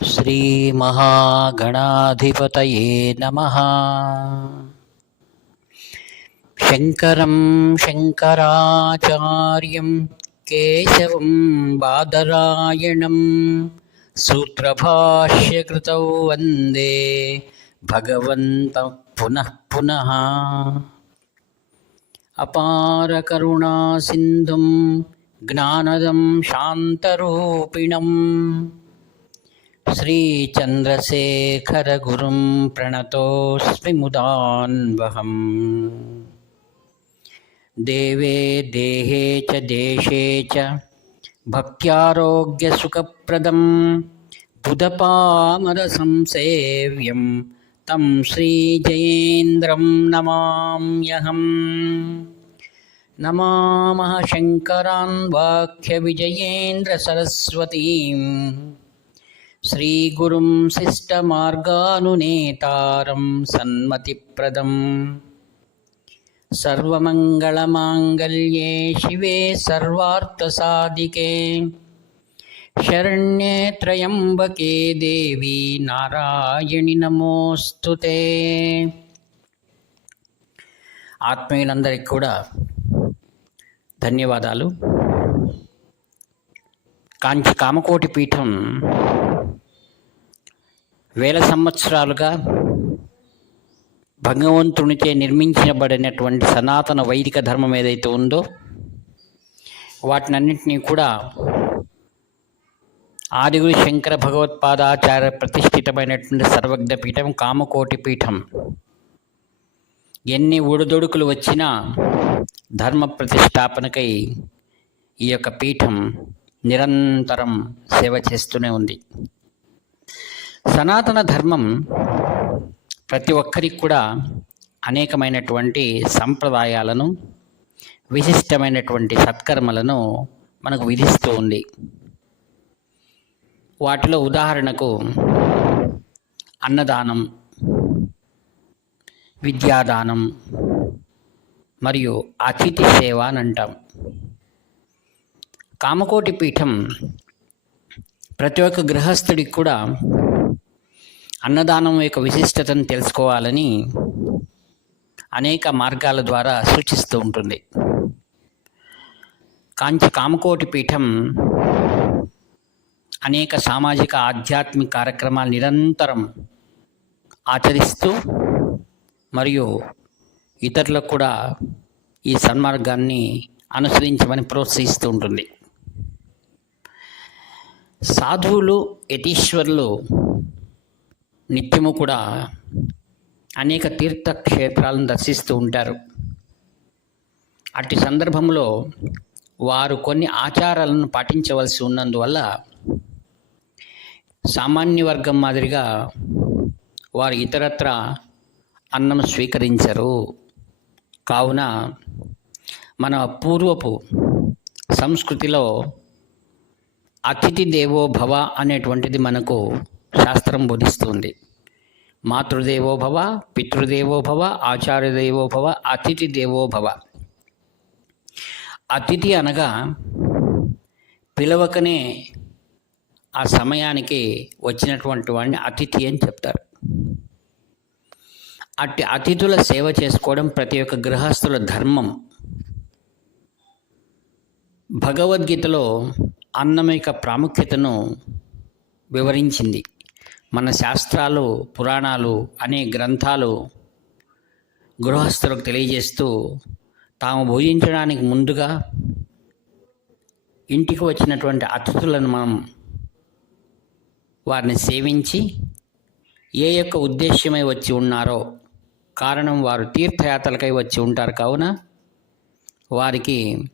श्रीमहागणाधिपतये नमः। शङ्करं शङ्कराचार्यं केशवं बादरायणं सूत्रभाष्यकृतौ वन्दे भगवन्तं पुनः पुनः। अपारकरुणासिन्धुं ज्ञानदं शान्तरूपिणं श्रीचन्द्रशेखरगुरुं प्रणतोऽस्मि मुदान्वहम्। देवे देहे च देशे च भक्त्यारोग्यसुखप्रदं बुधपामरसंसेव्यं तं श्रीजयेन्द्रं नमाम्यहम्। नमामः शङ्करान् वाक्यविजयेन्द्रसरस्वतीं श्रीगुरुं शिष्टमार्गानुनेतारं सन्मतिप्रदम्। सर्वमङ्गलमाङ्गल्ये शिवे सर्वार्थसाधिके शरण्ये त्र्यम्बके देवी नारायणि नमोऽस्तुते। ఆత్మీయులందరికీ కూడా ధన్యవాదాలు. కాంచి కామకోటి పీఠం వేల సంవత్సరాలుగా భగవంతునిచే నిర్మించబడినటువంటి సనాతన వైదిక ధర్మం ఏదైతే ఉందో వాటినన్నింటినీ కూడా ఆదిగురు శంకర భగవత్పాదాచార్య ప్రతిష్ఠితమైనటువంటి సర్వజ్ఞ పీఠం కామకోటి పీఠం. ఎన్ని ఒడిదొడుకులు వచ్చినా ధర్మ ప్రతిష్టాపనకై ఈ యొక్క పీఠం నిరంతరం సేవ చేస్తూనే ఉంది. సనాతన ధర్మం ప్రతి ఒక్కరికి కూడా అనేకమైనటువంటి సంప్రదాయాలను, విశిష్టమైనటువంటి సత్కర్మలను మనకు విధిస్తూ ఉంది. వాటిలో ఉదాహరణకు అన్నదానం, విద్యాదానం మరియు అతిథి సేవ అని అంటాం. కామకోటి పీఠం ప్రతి ఒక్క గృహస్థుడికి కూడా అన్నదానం యొక్క విశిష్టతను తెలుసుకోవాలని అనేక మార్గాల ద్వారా సూచిస్తూ ఉంటుంది. కాంచి కామకోటి పీఠం అనేక సామాజిక ఆధ్యాత్మిక కార్యక్రమాలు నిరంతరం ఆచరిస్తూ మరియు ఇతరులకు కూడా ఈ సన్మార్గాన్ని అనుసరించమని ప్రోత్సహిస్తూ ఉంటుంది. సాధువులు, యతీశ్వరులు నిత్యము కూడా అనేక తీర్థక్షేత్రాలను దర్శిస్తూ ఉంటారు. అట్టి సందర్భంలో వారు కొన్ని ఆచారాలను పాటించవలసి ఉన్నందువల్ల సామాన్య వర్గం మాదిరిగా వారు ఇతరత్ర అన్నం స్వీకరించరు. కావున మన పూర్వపు సంస్కృతిలో అతిథి దేవో భవ అనేటువంటిది మనకు శాస్త్రం బోధిస్తుంది. మాతృదేవో భవ, పితృదేవో భవ, ఆచార్యదేవో భవ, అతిథి దేవో భవ. అతిథి అనగా పిలవకనే ఆ సమయానికి వచ్చినటువంటి వాడిని అతిథి అని చెప్తారు. అట్టి అతిథుల సేవ చేసుకోవడం ప్రతి ఒక్క గృహస్థుల ధర్మం. భగవద్గీతలో అన్నం యొక్క ప్రాముఖ్యతను వివరించింది. మన శాస్త్రాలు, పురాణాలు అనే గ్రంథాలు గృహస్థులకు తెలియజేస్తూ తాము భోజించడానికి ముందుగా ఇంటికి వచ్చినటువంటి అతిథులను మనం వారిని సేవించి ఏ యొక్క ఉద్దేశ్యమై వచ్చి ఉన్నారో, కారణం వారు తీర్థయాత్రలకై వచ్చి ఉంటారు కావున వారికి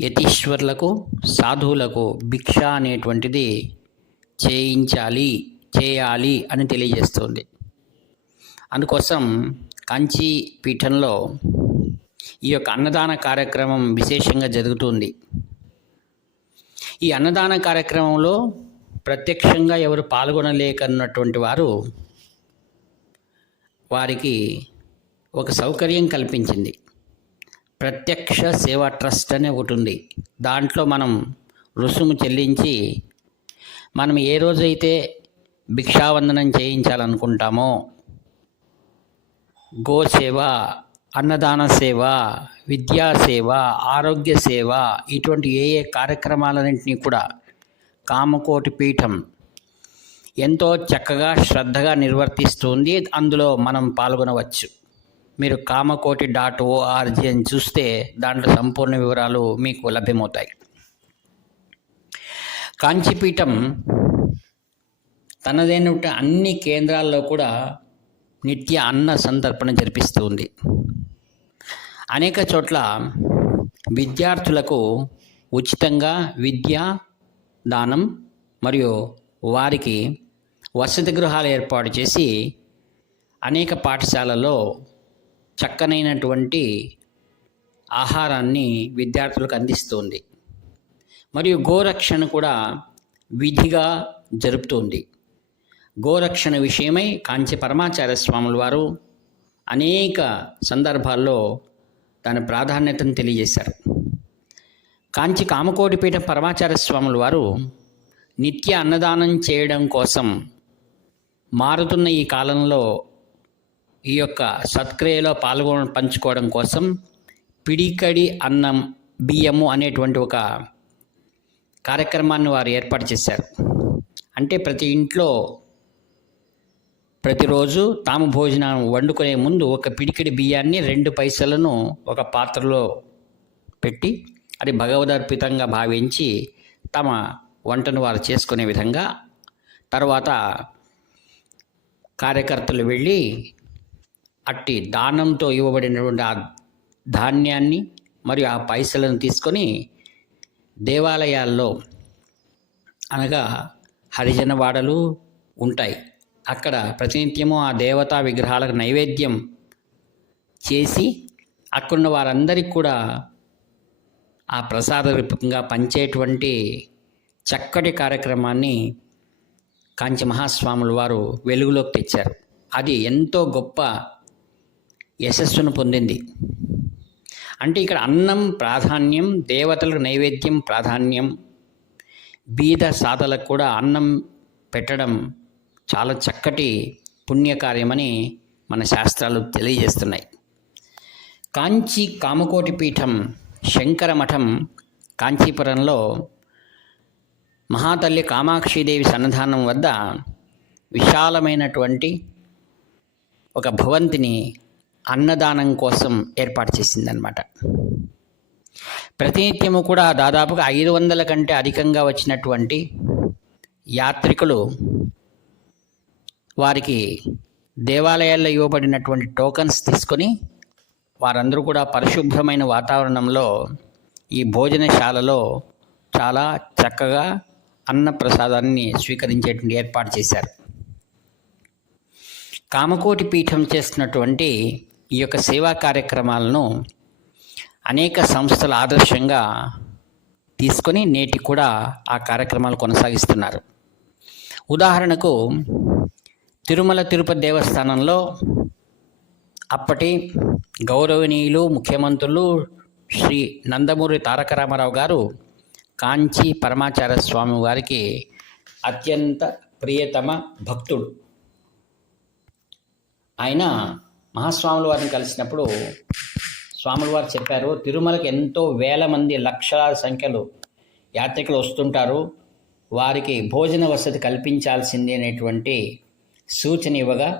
యతీశ్వరులకు, సాధువులకు భిక్ష అనేటువంటిది చేయాలి అని తెలియజేస్తుంది. అందుకోసం కాంచి పీఠంలో ఈ యొక్క అన్నదాన కార్యక్రమం విశేషంగా జరుగుతుంది. ఈ అన్నదాన కార్యక్రమంలో ప్రత్యక్షంగా ఎవరు పాల్గొనలేకన్నటువంటి వారికి ఒక సౌకర్యం కల్పించింది. ప్రత్యక్ష సేవా ట్రస్ట్ అనే ఒకటి ఉంది. దాంట్లో మనం రుసుము చెల్లించి మనం ఏ రోజైతే భిక్షావందనం చేయించాలనుకుంటామో గోసేవ, అన్నదాన సేవ, విద్యా సేవ, ఆరోగ్య సేవ, ఇటువంటి ఏ కార్యక్రమాలన్నింటినీ కూడా కామకోటి పీఠం ఎంతో చక్కగా శ్రద్ధగా నిర్వర్తిస్తుంది. అందులో మనం పాల్గొనవచ్చు. మీరు kamakoti.org అని చూస్తే దాంట్లో సంపూర్ణ వివరాలు మీకు లభ్యమవుతాయి. కాంచీపీఠం తనదైన అన్ని కేంద్రాల్లో కూడా నిత్య అన్న సంతర్పణ జరిపిస్తుంది. అనేక చోట్ల విద్యార్థులకు ఉచితంగా విద్యా దానం మరియు వారికి వసతి గృహాలు ఏర్పాటు చేసి అనేక పాఠశాలల్లో చక్కనైనటువంటి ఆహారాన్ని విద్యార్థులకు అందిస్తుంది. మరియు గోరక్షణ కూడా విధిగా జరుపుతుంది. గోరక్షణ విషయమై కాంచి పరమాచార్య స్వాముల వారు అనేక సందర్భాల్లో దాని ప్రాధాన్యతను తెలియజేశారు. కాంచి కామకోటిపీఠ పరమాచార్య స్వాముల వారు నిత్య అన్నదానం చేయడం కోసం మారుతున్న ఈ కాలంలో ఈ యొక్క సత్క్రియలో పంచుకోవడం కోసం పిడికడి అన్నం బియ్యము అనేటువంటి ఒక కార్యక్రమాన్ని వారు ఏర్పాటు చేశారు. అంటే ప్రతి ఇంట్లో ప్రతిరోజు తాము భోజనం వండుకునే ముందు ఒక పిడికిడి బియ్యాన్ని 2 పైసలను ఒక పాత్రలో పెట్టి అది భగవదర్పితంగా భావించి తమ వంటను వారు చేసుకునే విధంగా, తర్వాత కార్యకర్తలు వెళ్ళి అట్టి దానంతో ఇవ్వబడినటువంటి ఆ ధాన్యాన్ని మరియు ఆ పైసలను తీసుకొని దేవాలయాల్లో అనగా హరిజనవాడలు ఉంటాయి, అక్కడ ప్రతినిత్యము ఆ దేవతా విగ్రహాలకు నైవేద్యం చేసి అక్కడున్న వారందరికీ కూడా ఆ ప్రసాద రూపంగా పంచేటువంటి చక్కటి కార్యక్రమాన్ని కాంచి మహాస్వాముల వారు వెలుగులోకి తెచ్చారు. అది ఎంతో గొప్ప యశస్సును పొందింది. అంటే ఇక్కడ అన్నం ప్రాధాన్యం, దేవతలకు నైవేద్యం ప్రాధాన్యం, బీద సాధలకు కూడా అన్నం పెట్టడం చాలా చక్కటి పుణ్యకార్యమని మన శాస్త్రాలు తెలియజేస్తున్నాయి. కాంచి కామకోటి పీఠం శంకర మఠం కాంచీపురంలో మహాతల్లి కామాక్షిదేవి సన్నిధానం వద్ద విశాలమైనటువంటి ఒక భవంతిని అన్నదానం కోసం ఏర్పాటు చేసిందనమాట. ప్రతినిత్యము కూడా దాదాపుగా 500 కంటే అధికంగా వచ్చినటువంటి యాత్రికులు వారికి దేవాలయాల్లో ఇవ్వబడినటువంటి టోకన్స్ తీసుకొని వారందరూ కూడా పరిశుభ్రమైన వాతావరణంలో ఈ భోజనశాలలో చాలా చక్కగా అన్న ప్రసాదాన్ని స్వీకరించేటువంటి ఏర్పాటు చేశారు. కామకోటి పీఠం చేస్తున్నటువంటి ఈ యొక్క సేవా కార్యక్రమాలను అనేక సంస్థలు ఆదర్శంగా తీసుకొని నేటి కూడా ఆ కార్యక్రమాలు కొనసాగిస్తున్నారు. ఉదాహరణకు తిరుమల తిరుపతి దేవస్థానంలో అప్పటి గౌరవనీయులు ముఖ్యమంత్రులు శ్రీ నందమూరి తారక రామారావు గారు కాంచి పరమాచార్య స్వామి వారికి అత్యంత ప్రియతమ భక్తుడు. ఆయన మహాస్వాముల వారిని కలిసినప్పుడు స్వాముల వారు చెప్పారు, తిరుమలకి ఎంతో వేల మంది లక్షలాది సంఖ్యలో యాత్రికులు వస్తుంటారు, వారికి భోజన వసతి కల్పించాల్సింది అనేటువంటి సూచన ఇవ్వగా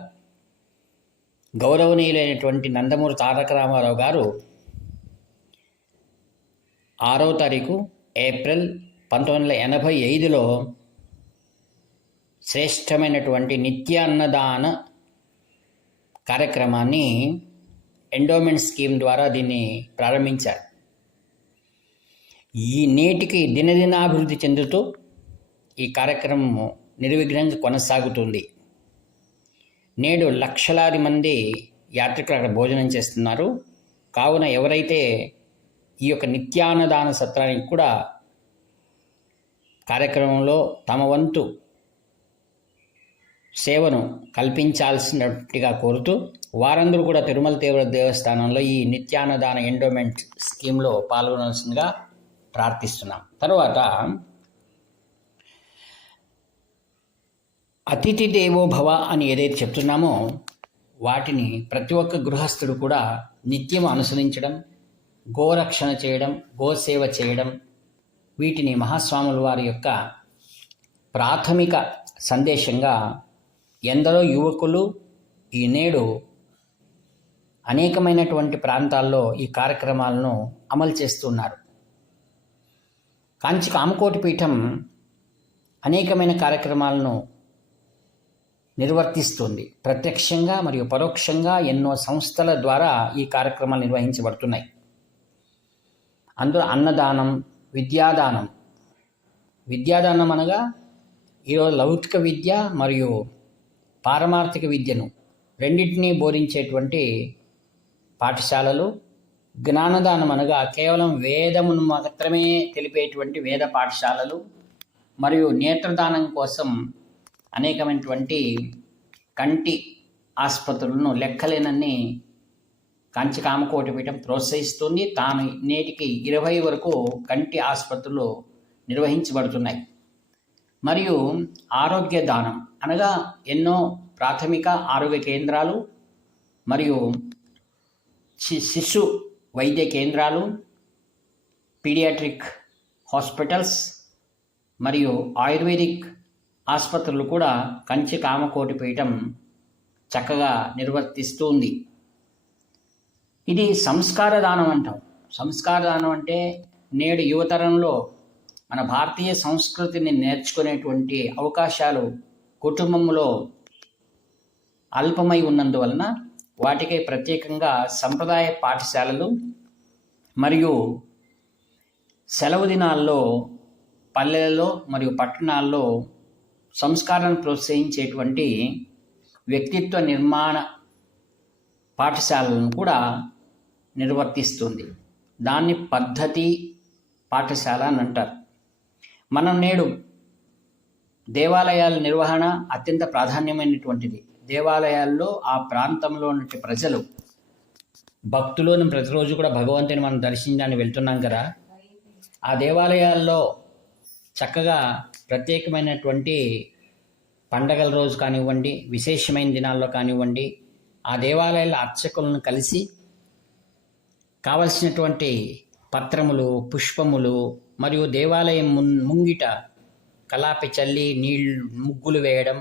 గౌరవనీయులైనటువంటి నందమూరి తారక రామారావు గారు 6వ తారీఖు ఏప్రిల్ 1985లో శ్రేష్టమైనటువంటి నిత్య అన్నదాన కార్యక్రమాన్ని ఎండోమెంట్ స్కీమ్ ద్వారా దీన్ని ప్రారంభించారు. ఈ నేటికి దినదినాభివృద్ధి చెందుతూ ఈ కార్యక్రమం నిర్విఘ్నంగా కొనసాగుతుంది. నేడు లక్షలాది మంది యాత్రికులు అక్కడ భోజనం చేస్తున్నారు. కావున ఎవరైతే ఈ యొక్క నిత్యాన్నదాన సత్రానికి కూడా కార్యక్రమంలో తమ వంతు సేవను కల్పించాల్సినట్టుగా కోరుతూ వారందరూ కూడా తిరుమల దేవస్థానంలో ఈ నిత్యాన్నదాన ఎండోమెంట్ స్కీమ్లో పాల్గొనాల్సిందిగా ప్రార్థిస్తున్నాం. తర్వాత అతిథి దేవో భవ అని ఏదైతే చెప్తున్నామో వాటిని ప్రతి ఒక్క గృహస్థుడు కూడా నిత్యం అనుసరించడం, గోరక్షణ చేయడం, గోసేవ చేయడం, వీటిని మహాస్వాముల వారి యొక్క ప్రాథమిక సందేశంగా ఎందరో యువకులు ఈ నేడు అనేకమైనటువంటి ప్రాంతాల్లో ఈ కార్యక్రమాలను అమలు చేస్తున్నారు. కాంచి కామకోటి పీఠం అనేకమైన కార్యక్రమాలను నిర్వర్తిస్తుంది. ప్రత్యక్షంగా మరియు పరోక్షంగా ఎన్నో సంస్థల ద్వారా ఈ కార్యక్రమాలు నిర్వహించబడుతున్నాయి. అందులో అన్నదానం, విద్యాదానం. విద్యాదానం అనగా ఈరోజు లౌకిక విద్య మరియు పారమార్థిక విద్యను రెండింటినీ బోధించేటువంటి పాఠశాలలు. జ్ఞానదానం అనగా కేవలం వేదమును మాత్రమే తెలిపేటువంటి వేద పాఠశాలలు. మరియు నేత్రదానం కోసం అనేకమైనటువంటి కంటి ఆసుపత్రులను లెక్కలేనన్ని కాంచి కామకోటి పీఠం ప్రోత్సహిస్తుంది. తాను నేటికి 20 వరకు కంటి ఆసుపత్రులు నిర్వహించబడుతున్నాయి. మరియు ఆరోగ్య దానం అనగా ఎన్నో ప్రాథమిక ఆరోగ్య కేంద్రాలు మరియు శిశు వైద్య కేంద్రాలు, పీడియాట్రిక్ హాస్పిటల్స్ మరియు ఆయుర్వేదిక్ ఆసుపత్రులు కూడా కంచి కామకోటి పీఠం చక్కగా నిర్వర్తిస్తుంది. ఇది సంస్కార దానం అంటాం. సంస్కార దానం అంటే నేడు యువతరంలో మన భారతీయ సంస్కృతిని నేర్చుకునేటువంటి అవకాశాలు కుటుంబంలో అల్పమై ఉన్నందువలన వాటికి ప్రత్యేకంగా సంప్రదాయ పాఠశాలలు మరియు సెలవు దినాల్లో పల్లెలలో మరియు పట్టణాల్లో సంస్కారాన్ని ప్రోత్సహించేటువంటి వ్యక్తిత్వ నిర్మాణ పాఠశాలను కూడా నిర్వర్తిస్తుంది. దాన్ని పద్ధతి పాఠశాల అని అంటారు. మనం నేడు దేవాలయాల నిర్వహణ అత్యంత ప్రాధాన్యమైనటువంటిది. దేవాలయాల్లో ఆ ప్రాంతంలో ఉన్న ప్రజలు భక్తులను ప్రతిరోజు కూడా భగవంతుని మనం దర్శించడానికి వెళ్తున్నాం కదా. ఆ దేవాలయాల్లో చక్కగా ప్రత్యేకమైనటువంటి పండగల రోజు కానివ్వండి, విశేషమైన దినాల్లో కానివ్వండి, ఆ దేవాలయాల అర్చకులను కలిసి కావలసినటువంటి పత్రములు, పుష్పములు మరియు దేవాలయం ముంగిట కలాపి చల్లి నీళ్ళు ముగ్గులు వేయడం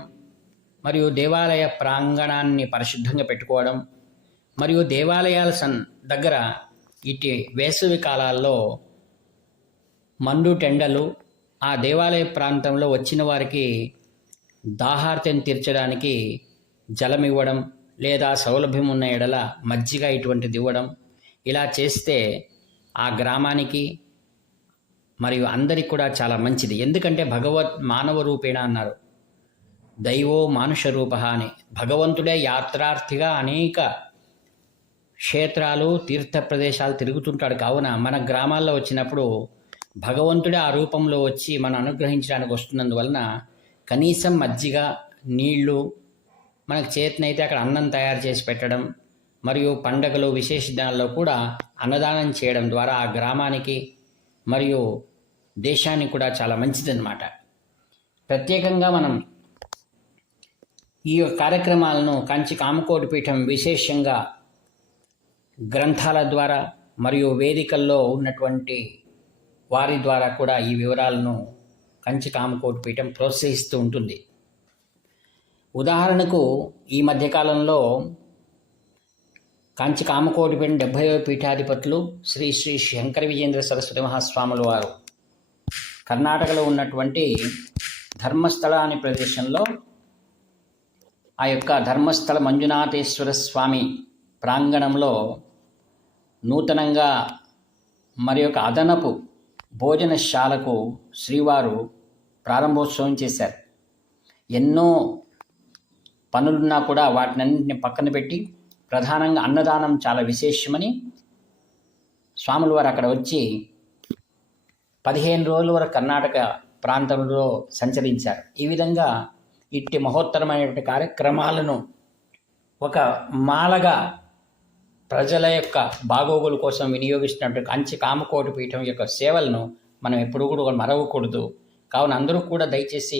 మరియు దేవాలయ ప్రాంగణాన్ని పరిశుద్ధంగా పెట్టుకోవడం మరియు దేవాలయాల దగ్గర ఇటు వేసవి కాలాల్లో మండు టెండలు ఆ దేవాలయ ప్రాంతంలో వచ్చిన వారికి దాహార్తిని తీర్చడానికి జలం ఇవ్వడం లేదా సౌలభ్యం ఉన్న ఎడల మజ్జిగ ఇటువంటిది ఇవ్వడం. ఇలా చేస్తే ఆ గ్రామానికి మరియు అందరికి కూడా చాలా మంచిది. ఎందుకంటే మానవ రూపేణ అన్నారు, దైవో మానుష రూప అని. భగవంతుడే యాత్రార్థిగా అనేక క్షేత్రాలు, తీర్థ ప్రదేశాలు తిరుగుతుంటాడు. కావున మన గ్రామాల్లో వచ్చినప్పుడు భగవంతుడే ఆ రూపంలో వచ్చి మనం అనుగ్రహించడానికి వస్తున్నందువలన కనీసం మజ్జిగ, నీళ్లు, మనకు చేతనైతే అక్కడ అన్నం తయారు చేసి పెట్టడం మరియు పండగలు, విశేష దినాల్లో కూడా అన్నదానం చేయడం ద్వారా ఆ గ్రామానికి మరియు దేశానికి కూడా చాలా మంచిదన్నమాట. ప్రత్యేకంగా మనం ఈ కార్యక్రమాలను కంచి కామకోటి పీఠం విశేషంగా గ్రంథాల ద్వారా మరియు వేదికల్లో ఉన్నటువంటి వారి ద్వారా కూడా ఈ వివరాలను కంచి కామకోటి పీఠం ప్రోత్సహిస్తూ ఉంటుంది. ఉదాహరణకు ఈ మధ్యకాలంలో కంచి కామకోటి పీఠం 70వ పీఠాధిపతులు శ్రీ శ్రీ శంకర విజయేంద్ర సరస్వతి మహాస్వాముల వారు కర్ణాటకలో ఉన్నటువంటి ధర్మస్థల అనే ప్రదేశంలో ఆ యొక్క ధర్మస్థల మంజునాథేశ్వర స్వామి ప్రాంగణంలో నూతనంగా మరి ఒక అదనపు భోజనశాలకు శ్రీవారు ప్రారంభోత్సవం చేశారు. ఎన్నో పనులున్నా కూడా వాటినన్నింటిని పక్కన పెట్టి ప్రధానంగా అన్నదానం చాలా విశేషమని స్వాముల వారు అక్కడ వచ్చి 15 రోజుల వరకు కర్ణాటక ప్రాంతంలో సంచరించారు. ఈ విధంగా ఇట్టి మహోత్తరమైనటువంటి కార్యక్రమాలను ఒక మాలగా ప్రజల యొక్క బాగోగుల కోసం వినియోగిస్తున్నటువంటి కంచి కామకోటి పీఠం యొక్క సేవలను మనం ఎప్పుడూ కూడా మరవకూడదు. కావున అందరూ కూడా దయచేసి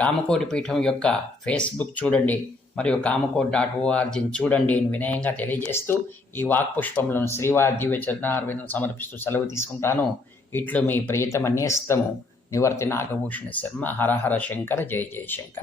కామకోటి పీఠం యొక్క ఫేస్బుక్ చూడండి, మరియు కామకోటి.orgని చూడండి అని వినయంగా తెలియజేస్తూ ఈ వాక్పుష్పములను శ్రీవారి దివ్య చరణారవిందం సమర్పిస్తూ సెలవు తీసుకుంటాను. ఇట్లు మీ ప్రియతమ నేస్తము నివర్తి నాగభూషణ శర్మ. హర హర శంకర, జయ జయ శంకర.